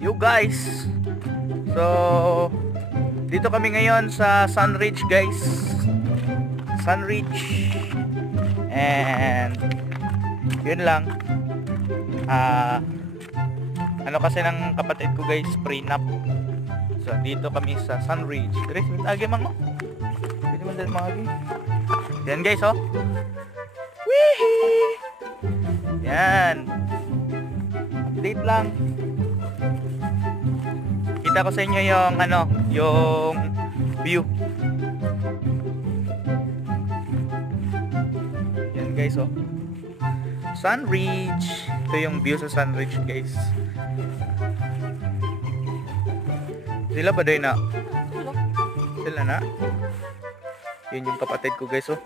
You guys. So dito kami ngayon sa Sunridge guys. Sunridge. And yun lang. Ano kasi ng kapatid ko guys, prenup. So dito kami sa Sunridge. Dres, mitagi man mo. Pwede man dali mga yan guys oh. Wee! Yan. Update lang. Kita ko sa inyo yung ano, yung view. Yan guys oh. Sunridge. Ito yung view sa Sunridge guys. Sila ba doon na? Sila na? Yun yung kapatid ko guys oh.